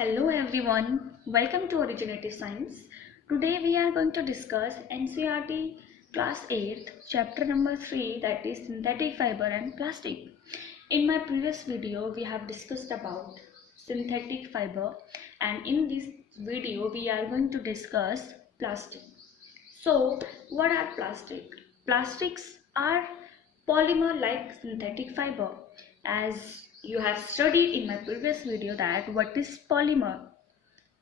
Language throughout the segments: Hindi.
Hello everyone, welcome to Originative Science. Today we are going to discuss NCERT Class 8, Chapter number 3, that is Synthetic Fiber and Plastic. In my previous video we have discussed about synthetic fiber, and in this video we are going to discuss plastic. So what are plastic? Plastics are polymer like synthetic fiber. As you have studied in my previous video that what is polymer?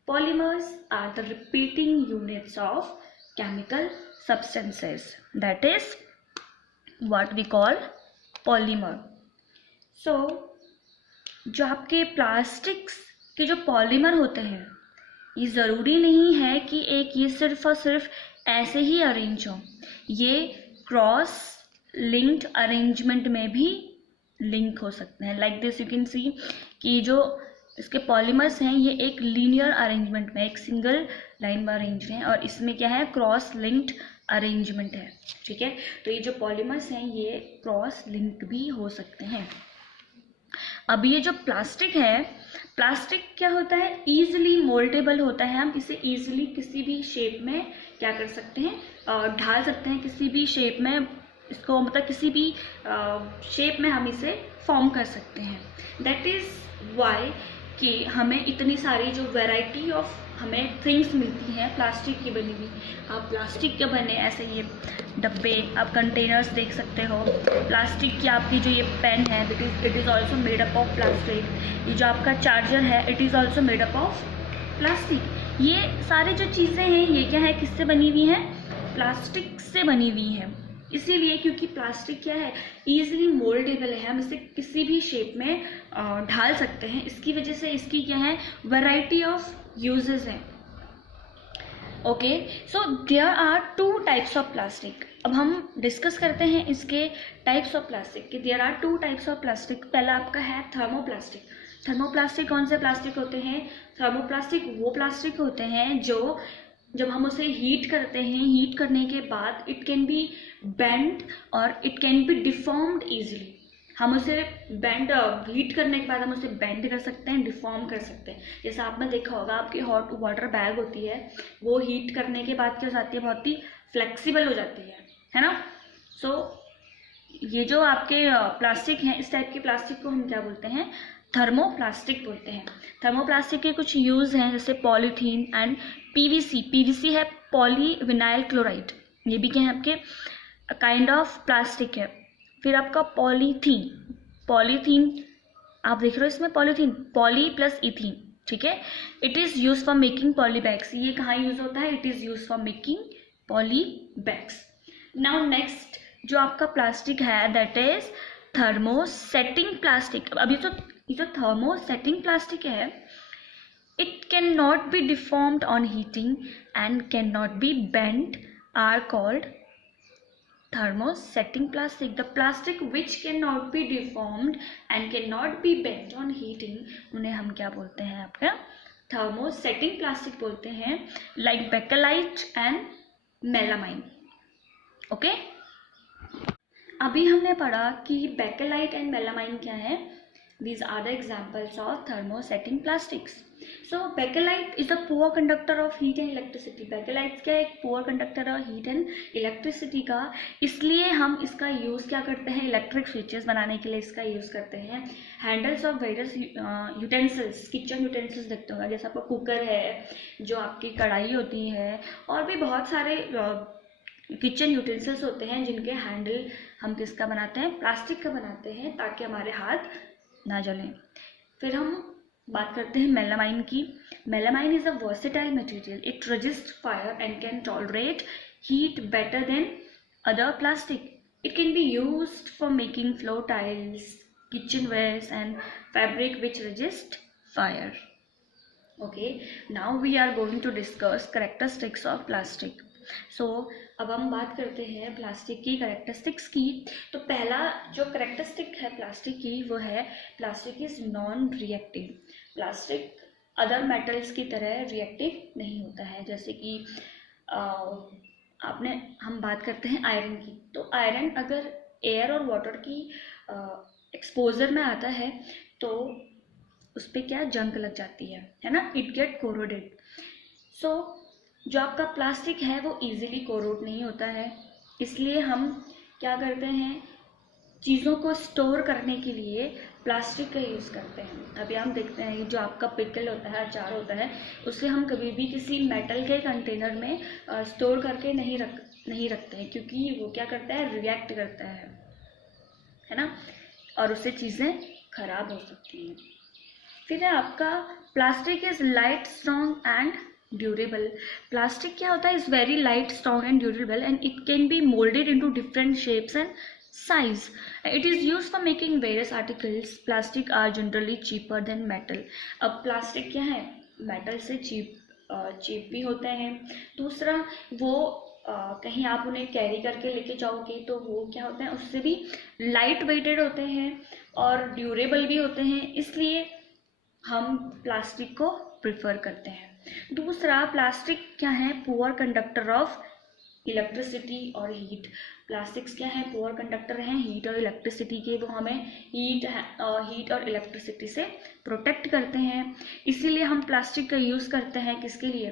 Polymers are the repeating units of chemical substances. That is what we call polymer. So जो आपके प्लास्टिक्स के जो पॉलीमर होते हैं, ये ज़रूरी नहीं है कि एक ये सिर्फ और सिर्फ ऐसे ही अरेंज हो, ये क्रॉस लिंक्ड अरेंजमेंट में भी लिंक हो सकते हैं. Like this you can see कि जो इसके पॉलीमर्स हैं ये एक लीनियर अरेंजमेंट में, एक सिंगल लाइन में अरेंज हैं, और इसमें क्या है, क्रॉस लिंक्ड अरेंजमेंट है. ठीक है, तो ये जो पॉलीमर्स हैं ये क्रॉस लिंक भी हो सकते हैं. अब ये जो प्लास्टिक है, प्लास्टिक क्या होता है, ईजिली मोल्डेबल होता है. हम इसे ईजिली किसी भी शेप में क्या कर सकते हैं, ढाल सकते हैं किसी भी शेप में. इसको मतलब किसी भी शेप में हम इसे फॉर्म कर सकते हैं. दैट इज़ वाई कि हमें इतनी सारी जो वैरायटी ऑफ हमें थिंग्स मिलती हैं प्लास्टिक की बनी हुई. आप प्लास्टिक के बने ऐसे ये डब्बे, आप कंटेनर्स देख सकते हो. प्लास्टिक की आपकी जो ये पेन है, it is also made up of plastic. ये जो आपका चार्जर है, it is also made up of plastic. ये सारी जो चीज़ें हैं ये क्या है, किससे बनी हुई हैं, प्लास्टिक से बनी हुई हैं. इसीलिए क्योंकि प्लास्टिक क्या है, ईजिली मोल्डेबल है, हम इसे किसी भी शेप में ढाल सकते हैं. इसकी वजह से इसकी क्या है, वैरायटी ऑफ यूजेस हैं. Okay, so there are two types of plastic. अब हम डिस्कस करते हैं इसके टाइप्स ऑफ प्लास्टिक कि there are two types of plastic. पहला आपका है थर्मोप्लास्टिक. थर्मोप्लास्टिक कौन से प्लास्टिक होते हैं, थर्मोप्लास्टिक वो प्लास्टिक होते हैं जो जब हम उसे हीट करते हैं, हीट करने के बाद इट कैन बी बेंड और it can be deformed easily. हम उसे बेंड हीट करने के बाद हम उसे बेंड कर सकते हैं, डिफॉर्म कर सकते हैं. जैसे आपने देखा होगा आपकी हॉट वाटर बैग होती है, वो हीट करने के बाद क्या हो जाती है, बहुत ही फ्लेक्सिबल हो जाती है ना. सो ये जो आपके प्लास्टिक हैं, इस टाइप के प्लास्टिक को हम क्या बोलते हैं, थर्मोप्लास्टिक बोलते हैं. थर्मोप्लास्टिक के कुछ यूज़ हैं जैसे पॉलीथीन एंड पीवीसी. पीवीसी है पॉलीविनाइल क्लोराइड, ये भी क्या है आपके काइंड ऑफ प्लास्टिक है. फिर आपका पॉलीथीन. पॉलीथीन आप देख रहे हो इसमें पॉलीथीन, पॉली प्लस इथीन. ठीक है, it is use for making poly bags. ये कहाँ यूज होता है, it is use for making poly bags. Now next जो आपका प्लास्टिक है दैट इज थर्मोसेटिंग प्लास्टिक. अब ये जो थर्मोसेटिंग प्लास्टिक है, it cannot be deformed on heating and cannot be bent are called thermosetting plastic. The plastic which cannot be deformed and cannot be bent on heating, उन्हें हम क्या बोलते हैं, आपका thermosetting plastic बोलते हैं. like bakelite and melamine. Okay, अभी हमने पढ़ा कि bakelite and melamine क्या है. These are the examples of thermosetting plastics. So bakelite is a poor conductor of heat and electricity. bakelite क्या है, एक poor conductor है heat and electricity का. इसलिए हम इसका यूज़ क्या करते हैं, इलेक्ट्रिक स्विचेस बनाने के लिए इसका यूज़ करते हैं. Handles of various utensils, kitchen utensils देखते होंगे, जैसे आपका कुकर है, जो आपकी कढ़ाई होती है, और भी बहुत सारे किचन यूटेंसिल्स होते हैं जिनके हैंडल हम किसका बनाते हैं, प्लास्टिक का बनाते हैं, ताकि हमारे हाथ ना जलें. फिर हम बात करते हैं मेलामाइन की. Melamine is a versatile material. It resist fire and can tolerate heat better than other plastic. It can be used for making floor tiles, kitchenwares and fabric which resist fire. Okay, now we are going to discuss characteristics of plastic. सो अब हम बात करते हैं प्लास्टिक की करेक्टरिस्टिक्स की. तो पहला जो करेक्टरिस्टिक है प्लास्टिक की वो है plastic is non reactive. Plastic other metals की तरह रिएक्टिव नहीं होता है. जैसे कि हम बात करते हैं आयरन की. तो आयरन अगर एयर और वाटर की एक्सपोजर में आता है तो उस पर क्या जंग लग जाती है ना, इट गेट कोरोडेड। सो जो आपका प्लास्टिक है वो इजीली कोरोड नहीं होता है, इसलिए हम क्या करते हैं, चीज़ों को स्टोर करने के लिए प्लास्टिक का यूज़ करते हैं। अभी हम देखते हैं जो आपका पिकल होता है, अचार होता है, उसे हम कभी भी किसी मेटल के कंटेनर में स्टोर करके नहीं रखते हैं, क्योंकि वो क्या करता है, रिएक्ट करता है ना, और उससे चीज़ें खराब हो सकती हैं। फिर है आपका plastic is light, strong and durable. Plastic क्या होता है, is very light, strong and durable and it can be moulded into different shapes and size. It is used for making various articles. Plastic are generally cheaper than metal. अब प्लास्टिक क्या है, मेटल से चीप भी होते हैं। दूसरा वो कहीं आप उन्हें कैरी करके लेके जाओगे तो वो क्या होते हैं, उससे भी लाइट वेटेड होते हैं और ड्यूरेबल भी होते हैं, इसलिए हम प्लास्टिक को प्रिफर करते हैं। दूसरा, प्लास्टिक क्या है, पुअर कंडक्टर ऑफ इलेक्ट्रिसिटी और हीट। प्लास्टिक्स क्या है, पुअर कंडक्टर हैं हीट और इलेक्ट्रिसिटी के, वो हमें हीट और इलेक्ट्रिसिटी से प्रोटेक्ट करते हैं। इसीलिए हम प्लास्टिक का यूज़ करते हैं किसके लिए,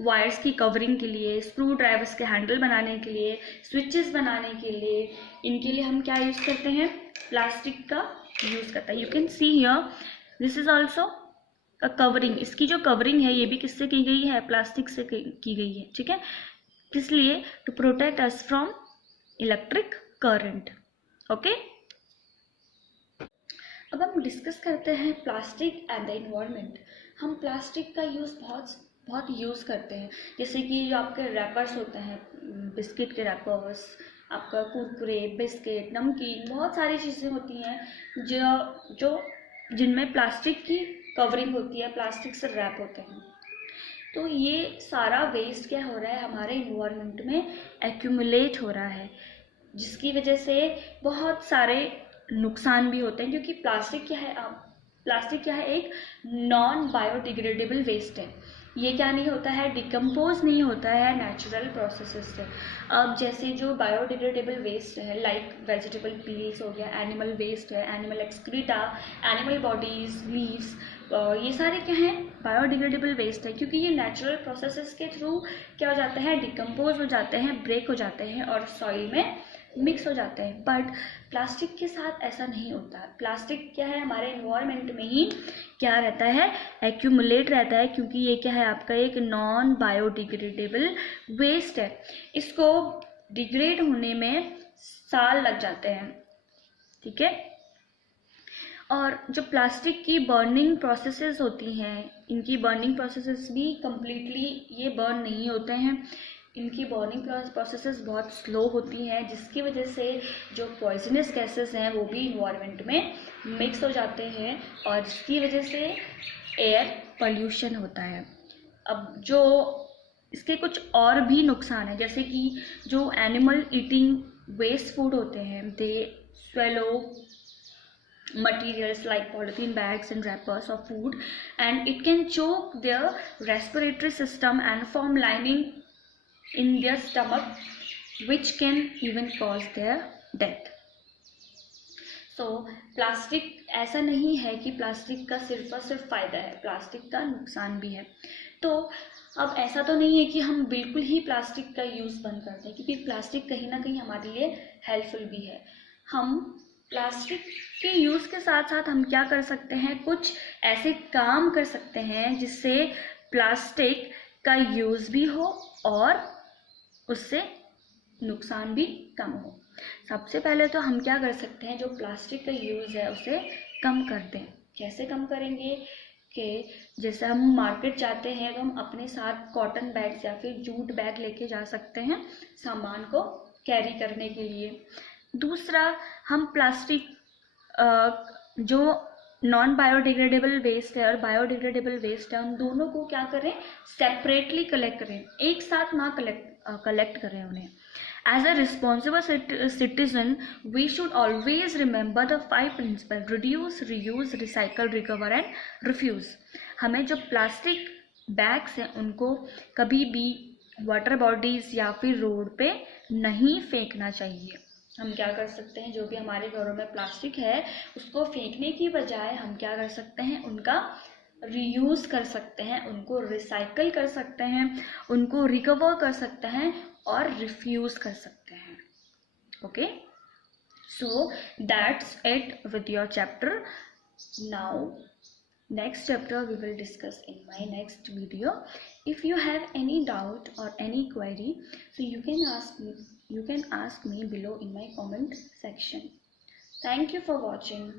वायर्स की कवरिंग के लिए, स्क्रू ड्राइवर्स के हैंडल बनाने के लिए, स्विचेस बनाने के लिए, इनके लिए हम क्या यूज़ करते हैं, प्लास्टिक का यूज़ करते हैं। You can see here this is also covering. इसकी जो कवरिंग है ये भी किससे की गई है, प्लास्टिक से की गई है, ठीक है, इसलिए to protect us from electric current. Okay, अब हम डिस्कस करते हैं प्लास्टिक एंड द एनवायरनमेंट। हम प्लास्टिक का यूज़ बहुत यूज़ करते हैं, जैसे कि जो आपके रैपर्स होते हैं, बिस्किट के रैपर्स, आपका कुरकुरे, बिस्किट, नमकीन, बहुत सारी चीज़ें होती हैं जो जिनमें प्लास्टिक की कवरिंग होती है, प्लास्टिक से रैप होते हैं। तो ये सारा वेस्ट क्या हो रहा है, हमारे इन्वायरमेंट में एक्यूमुलेट हो रहा है, जिसकी वजह से बहुत सारे नुकसान भी होते हैं, क्योंकि प्लास्टिक क्या है, एक नॉन बायोडिग्रेडेबल वेस्ट है। ये क्या नहीं होता है, डिकम्पोज नहीं होता है नेचुरल प्रोसेसेस से। अब जैसे जो बायोडिग्रेडेबल वेस्ट है, लाइक वेजिटेबल पील्स हो गया, एनिमल वेस्ट है, animal excreta, animal bodies, leaves, ये सारे क्या हैं, बायोडिग्रेडेबल वेस्ट है, क्योंकि ये नेचुरल प्रोसेसेस के थ्रू क्या हो जाते हैं, डिकम्पोज हो जाते हैं, ब्रेक हो जाते हैं और सॉइल में मिक्स हो जाते हैं। बट प्लास्टिक के साथ ऐसा नहीं होता है। प्लास्टिक क्या है, हमारे एनवायरनमेंट में ही क्या रहता है, एक्यूमुलेट रहता है, क्योंकि ये क्या है, आपका एक नॉन बायोडिग्रेडेबल वेस्ट है। इसको डिग्रेड होने में साल लग जाते हैं, ठीक है। और जो प्लास्टिक की बर्निंग प्रोसेसेस होती हैं, इनकी बर्निंग प्रोसेसेस भी कम्प्लीटली ये बर्न नहीं होते हैं, इनकी बर्निंग प्रोसेसेस बहुत स्लो होती हैं, जिसकी वजह से जो पॉइजनस गैसेस हैं वो भी इन्वायरमेंट में मिक्स हो जाते हैं और जिसकी वजह से एयर पोल्यूशन होता है। अब जो इसके कुछ और भी नुकसान है, जैसे कि जो एनिमल ईटिंग वेस्ट फूड होते हैं, दे swallow materials like polythene bags and wrappers of food, and it can choke their respiratory system and form lining in their stomach, which can even cause their death. So plastic, ऐसा नहीं है कि प्लास्टिक का सिर्फ और सिर्फ फ़ायदा है, प्लास्टिक का नुकसान भी है। तो अब ऐसा तो नहीं है कि हम बिल्कुल ही प्लास्टिक का यूज़ बंद कर दें, क्योंकि प्लास्टिक कहीं ना कहीं हमारे लिए हेल्पफुल भी है। हम प्लास्टिक के यूज़ के साथ साथ हम क्या कर सकते हैं, कुछ ऐसे काम कर सकते हैं जिससे प्लास्टिक का यूज़ भी हो और उससे नुकसान भी कम हो। सबसे पहले तो हम क्या कर सकते हैं, जो प्लास्टिक का यूज़ है उसे कम कर दें। कैसे कम करेंगे कि जैसे हम मार्केट जाते हैं तो हम अपने साथ कॉटन बैग्स या फिर जूट बैग लेके जा सकते हैं सामान को कैरी करने के लिए। दूसरा, हम प्लास्टिक जो नॉन बायोडिग्रेडेबल वेस्ट है और बायोडिग्रेडेबल वेस्ट है, उन दोनों को क्या करें, सेपरेटली कलेक्ट करें, एक साथ ना कलेक्ट करें उन्हें। As a responsible citizen, we should always remember the 5 principles: reduce, reuse, recycle, recover and refuse. हमें जो प्लास्टिक बैग्स हैं उनको कभी भी वाटर बॉडीज़ या फिर रोड पे नहीं फेंकना चाहिए। हम क्या कर सकते हैं, जो भी हमारे घरों में प्लास्टिक है उसको फेंकने की बजाय हम क्या कर सकते हैं, उनका रीयूज कर सकते हैं, उनको रिसाइकल कर सकते हैं, उनको रिकवर कर सकते हैं और रिफ्यूज कर सकते हैं. Okay, so that's it with your chapter. Now next chapter we will discuss in my next video. If you have any doubt or any query, so you can ask me below in my comment section. Thank you for watching.